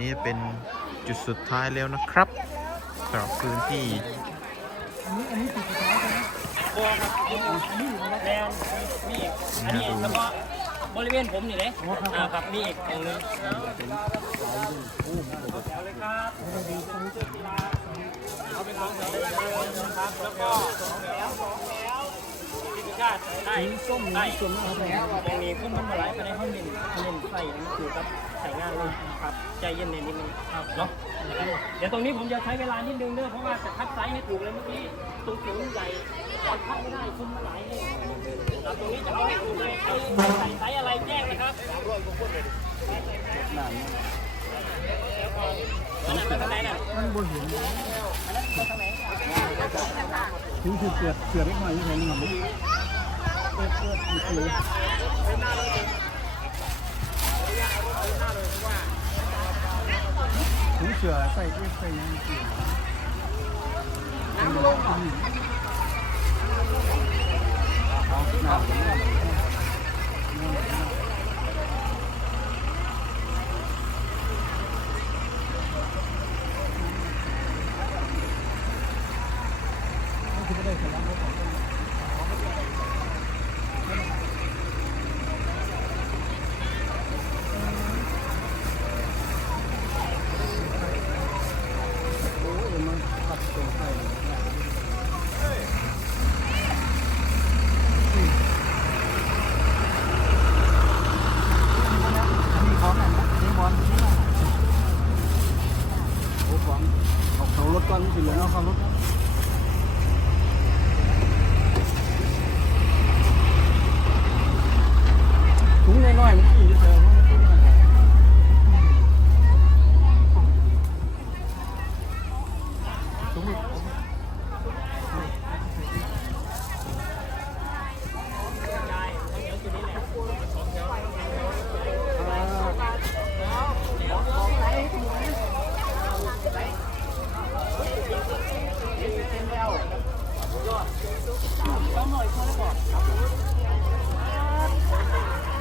นี้เป็นจุดสุดท้ายแล้วนะครับสำหรับพื้นที่อันนี้อันนี้จุดสุดท้ายใช่ไหมบัวครับอันนี้อยู่นะบแดนมีอีกอันนี้เฉพาะบริเวณผมนี่เลยอ่าครับมีอีกตรงนึงแล้วเอาเป็นของแถวเลยนะครับแล้วก็แล้วพิชาติได้ส้มได้ส้มแล้วตรงนี้ขึ้นมันมาหลายไปในห้องเรียนเรียนใส่นนี้คือครับใส่งานเลย ใจเย็นๆนิดนึงครับเนาะเดี๋ยวตรงนี้ผมจะใช้เวลานิดนึงเนอะเพราะว่าจะคัดไซส์ให้ถูกเลยเมื่อกี้ตรงสูงใหญ่คัดไม่ได้ขึ้นมาหลายเลยเราตรงนี้จะเอาให้ถูกเลยใครใส่ไซส์อะไรแจ้งนะครับอันนั้นมาทางไหนน่ะมันบนหินถึงคือเกิดเกิดเล็กน้อยยังไงนี่ครับเกิดเกิดอีกที ถุงเสือใส่เอฟใส่ยังไงน้ำลงอะน้ำคือไม่ได้ใส่น้ำลง โอ้ยมันขับตรงไทยมีของไหนนะมีบอลนี่นะโอ้ของเอาเขารถก่อนสิเหลือเอาเขารถถุงน้อยๆมันกี่เจอมันกี่มัน ถุงมือ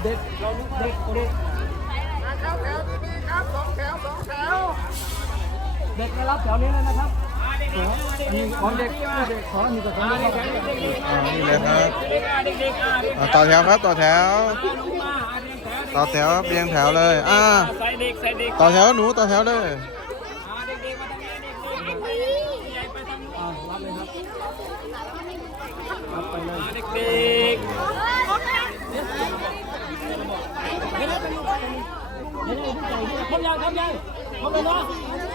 เด็กเด็กเด็กเด็กมารับแถวนี้เลยนะครับ อันนี้ของเด็กเด็กขอมีกระสุนด้วยครับอ่านี่เลยครับเด็กอะเด็กๆอะเด็กอ่าต่อแถวครับต่อแถวๆลงมาอะเด็กแถว ต่อแถวเรียงแถวเลยอ่าใส่เด็กใส่เด็กต่อแถวหนูต่อแถวเลยอะเด็กๆมาทางนี้เด็กๆใหญ่ไปทางนู้นอ่ารับเลยครับรับไปเลยอะเด็กๆเดี๋ยวเดี๋ยวเดี๋ยวครบยัง ครบยังครบแล้วเนาะ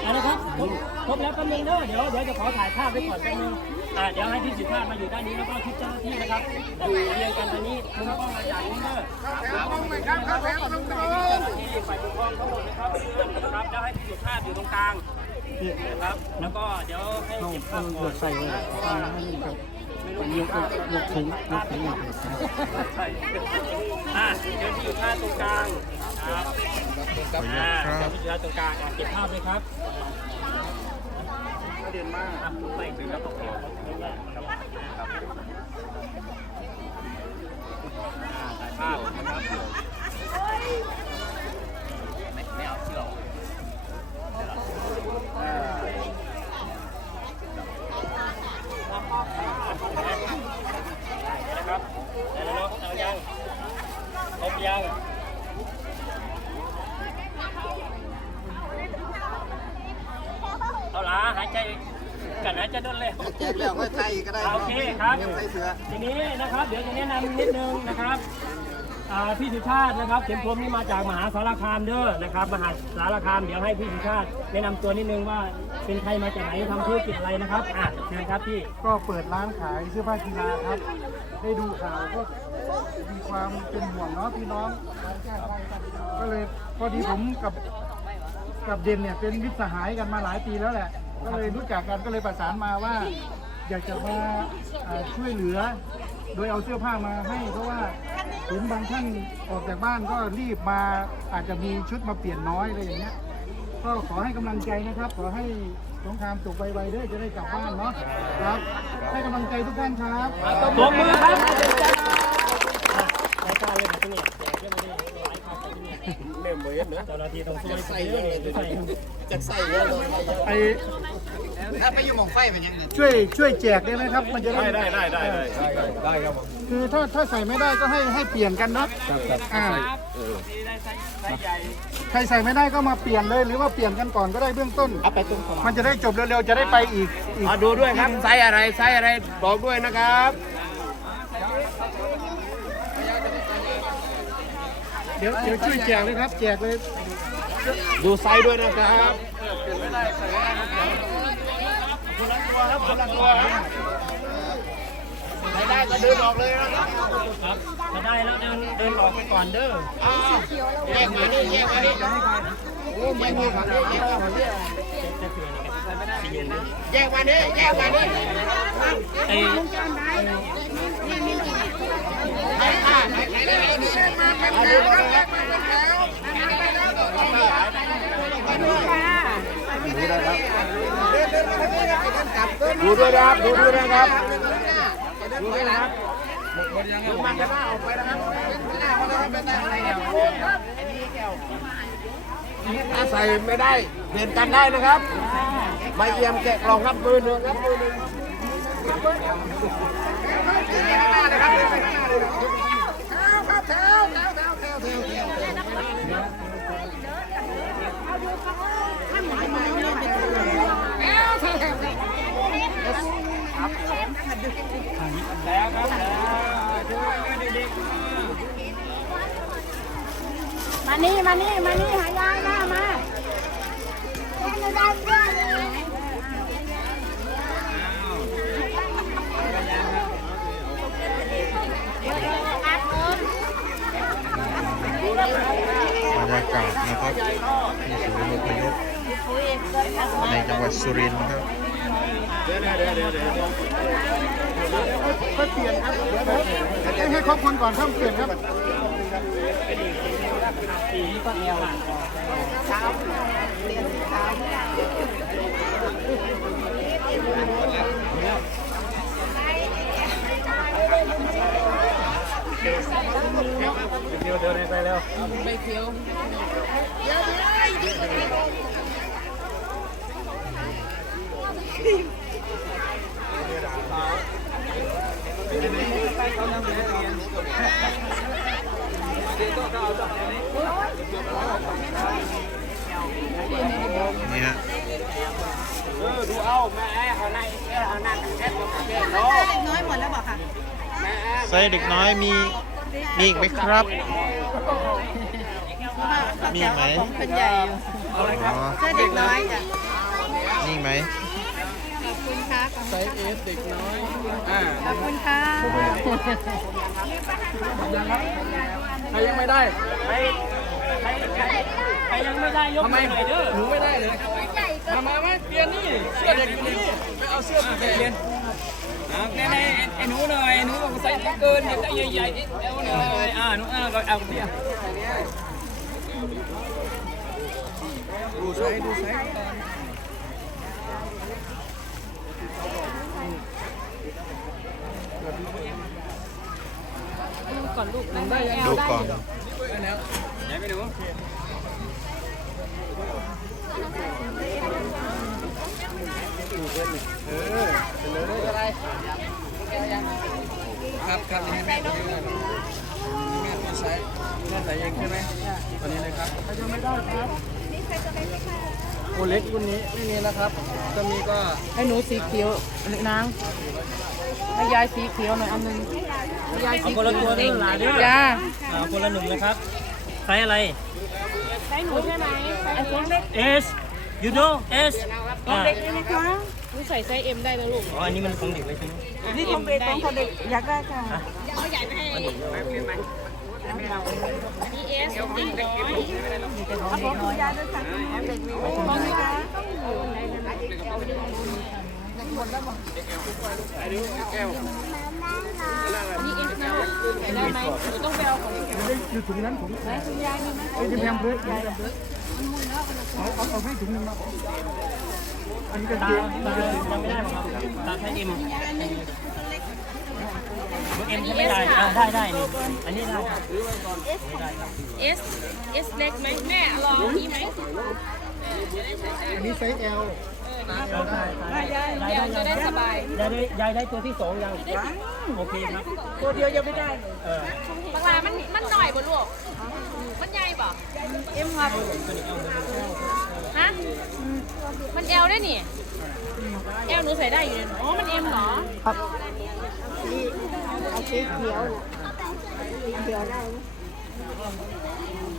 อะนะครับครบครบแล้วแป๊บนึงเด้อเดี๋ยวเดี๋ยวจะขอถ่ายภาพไว้ก่อนแป๊บนึงอะเดี๋ยวให้พี่สิทธามาอยู่ด้านนี้แล้วก็ชุดเจ้าหน้าที่นะครับอยู่เรียงกันทางนี้มุมกล้องมาจากนี้เด้อครับมองไปครับครับแล้วตรงที่ฝ่ายปกครองทั้งหมดนะครับนะครับแล้วให้พี่สิทธาอยู่ตรงกลางนะครับแล้วก็เดี๋ยวให้เอาเก็บเอาภาพเดือดใส่เลยอ่าให้มันกับยกยกถุงยกถุงใช่อะเดี๋ยวพี่อยู่ท่าตรงกลาง ครับขออนุญาอ่าตครับเดี๋ยวพี่อยู่ท่าตรงกลางอะเก็บภาพเลยครับเด่นมากอะใส่ถึงแล้วตกเดียวถ่ายภาพนะครับไม่เอาที่หรอกนะครับเดี๋ยวเราเอายังครบยังเอาละ หายใจกันหายใจด้นเลยแจกแล้วค่อยใส่อีกก็ได้โอเคครับ ยังใส่เสือ ทีนี้นะครับเดี๋ยวจะแนะนำนิดนึงนะครับอ่าพี่สุชาตินะครับเข็มพรมนี่มาจากมหาสารคามเด้อนะครับมหาสารคามเดี๋ยวให้พี่สุชาติ แนะนำตัวนิดนึงว่าเป็นใครมาจากไหนทำธุรกิจอะไรนะครับอะเชิญครับพี่ก็เปิดร้านขายเสื้อผ้ากีฬาครับ ได้ดูข่าวก็มีความเป็นห่วงเนาะพี่น้อง ก็เลยพอดีผมกับกับเด่นเนี่ยเป็นมิตรสหายกันมาหลายปีแล้วแหละ ก็เลยรู้จักกันก็เลยประสานมาว่า อยากจะมาช่วยเหลือ โดยเอาเสื้อผ้ามาให้เพราะว่าเห็นบางท่านออกจากบ้านก็รีบมาอาจจะมีชุดมาเปลี่ยนน้อยอะไรอย่างเงี้ยก็ขอให้กำลังใจนะครับ ขอให้สงครามจบไวๆเด้อจะได้กลับบ้านเนาะครับ ให้กำลังใจทุกท่านครับตบมือครับรายการเลยนะที่นี่ แจกเยอะมาดิหลายครั้งที่นี่เมเบอร์เนอะเจ้าหน้าที่ต้องช่วยใส่เลยใส่จะใส่เยอะเลยไอถ้าไปอยู่หมองไฟมันยังไงช่วยช่วยแจกได้ไหมครับ มันจะได้ได้ได้ได้ได้ได้ครับผมคือถ้าถ้าใส่ไม่ได้ก็ให้ให้เปลี่ยนกันเนาะอ่าใครใส่ไม่ได้ก็มาเปลี่ยนเลยหรือว่าเปลี่ยนกันก่อนก็ได้เบื้องต้นเอาไปตรงก่อนมันจะได้จบเร็วๆจะได้ไปอีกอีกมาดูด้วยครับไซส์อะไรไซส์อะไรบอกด้วยนะครับ เดี๋ยวเดี๋ยวช่วยแจกเลยครับ แจกเลย ดูไซส์ด้วยนะครับใส่ได้ก็เดินออกเลยนะครับครับถ้าได้แล้วเดินเดินออกไปก่อนเด้ออ้าวแยกมานี่แยกมานี่โอ้ไม่มีครับแยกมานี่แยกมานี่แยกมานี่ไอ้ใครฆ่าใครใครได้ไหนนี่เอา ดูด้วยนะครับ ดูด้วยนะครับดูด้วยนะครับดูด้วยนะครับดูมันจะหน้าออกไปนะครับถ้าใส่ไม่ได้เปลี่ยนกันได้นะครับมาเยี่ยมแกะกล่องครับมือหนึ่งครับมือหนึ่งมานี่มานี่มานี่หายาย มามาครับผมบรรยากาศนะครับที่ศูนย์อพยพ ในจังหวัดสุรินทร์ครับค่เปลี่ยนครับให้ขอบคนก่อนข้ามเปลี่ยนครับก็เอวเช้าเปลี่ยนเช้าเที่ยวเดี๋ยวไปแล้วไม่เที่ยว นี่ฮะดูเอาแม่เขาในเขานั่งแค่ตัวเองโอ้น้อยหมดแล้วบอกค่ะไส้เด็กน้อยมีมีอีกไหมครับ มีอีกไหมของเป็นใหญ่อยู่อ๋อเสื้อเด็กน้อยจ้ะนี่ไหมขอบ คุณค่ะไซส์เอสเด็กน้อยขอบคุณค่ะใครยังไม่ได้ใครใครยังไม่ได้ยกมือหน่อยเด้อหนูไม่ได้เลยมามามาเปลี่ยนนี่เสื้อเด็กอยู่นี่ไปเอาเสื้อผู้ใหญ่เปลี่ยนแน่ๆไอ้หนูหน่อยหนูบอกใส่เกินอยากได้ใหญ่ๆเอาหน่อยอ่าหนูอ่าก็เอาเพียดูไซส์ดูไซส์ ก่อนดูก่อนไหนไปหนูครับครับนี่ให้แม่ตัวนี้เลยแม่ตัวไซส์แม่ใส่เองใช่ไหมตัวนี้เลยครับยังไม่ได้ครับ ตัวเล็กรุ่นนี้ไม่มีนะครับจะมีก็ให้หนูสีเขียวนางให้ยายสีเขียวหน่อยอันหนึงให้ยายเอาสีคนละตัวเด้อหลานเด้อจ้าอ่าคนละหนึ่งนะครับไซส์อะไร ใช้หนูใช่ไหมไอ้ของเล็ก S you know S อ่าเล็กนี่นะคะหนูใส่ไซส์เอ็มได้นะลูกอ๋ออันนี้มันของเด็กเลยใช่ไหมนี่ของเด็กของเด็กอยากได้ค่ะนี่เอสของเด็ก น้อยเอาของคุณยายด้วยค่ะของเด็กมีของไหมคะนี่เอสนะใส่ได้ไหมหนูต้องไปเอาของอยู่ถุงนั้นผมไอ้ที่แพมเพิร์ดแพมเพิร์ดเอาเอาเอาให้ถุงนึงมาอันนี้ก็ตาเจ๊ตายังไม่ได้หรอกครับตาใช้ M เอ็มไม่ได้อ่าได้ได้นี่อันนี้ได้ครับเอสเอสเล็กไหมแม่ลองนี้ไหมอันนี้ไซส์ L เดี๋ยวจะได้สบายยายได้ยายได้ตัวที่สองยังโอเคครับ ตัวเดียวยังไม่ได้เออปากลามันมันหน่อยบ่ลูกมันใหญ่บ่เอ็มครับฮะ มันเอลได้นี่เอลหนูใส่ได้อยู่เนี่ยอ๋อมันเอ็มเหรอครับ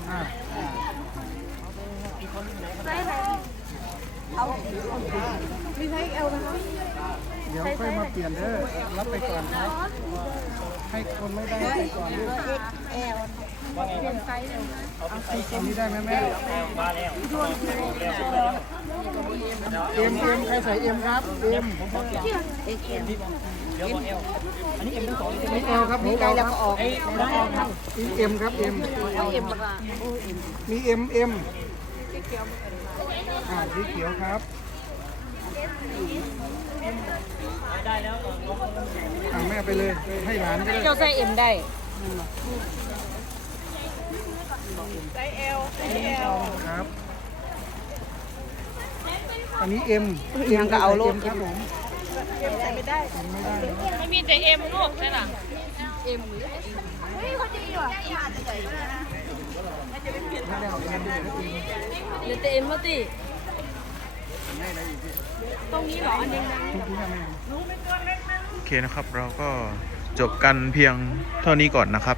อ่าเดี๋ยวค่อยมาเปลี่ยนเด้อรับไปก่อนครับให้คนไม่ได้ไปก่อนอั ไปเลยนนี้ได้ไหมแม่มาแล้วเอ็มเอ็มใครใส่เอ็มครับเอ็มเดี๋ยวบอกเอลอันนี้เอ็มทั้งสองไม่เอลครับนี่เอลครับเอ้ยได้ครับมีเอ็มครับเอ็มมีเอ็มเอ็มอ่าสีเขียวครับได้แล้วอ่าแม่ไปเลยให้หลานก็ได้เจ้าใส่เอ็มได้ ครับ อันนี้เอ็มยังก็เอาโลดครับผมมันมีแต่เอ็มลูกใช่หรอเดี๋ยวเอ็มมาติตรงนี้เหรออันนี้โอเคนะครับเราก็จบกันเพียงเท่านี้ก่อนนะครับ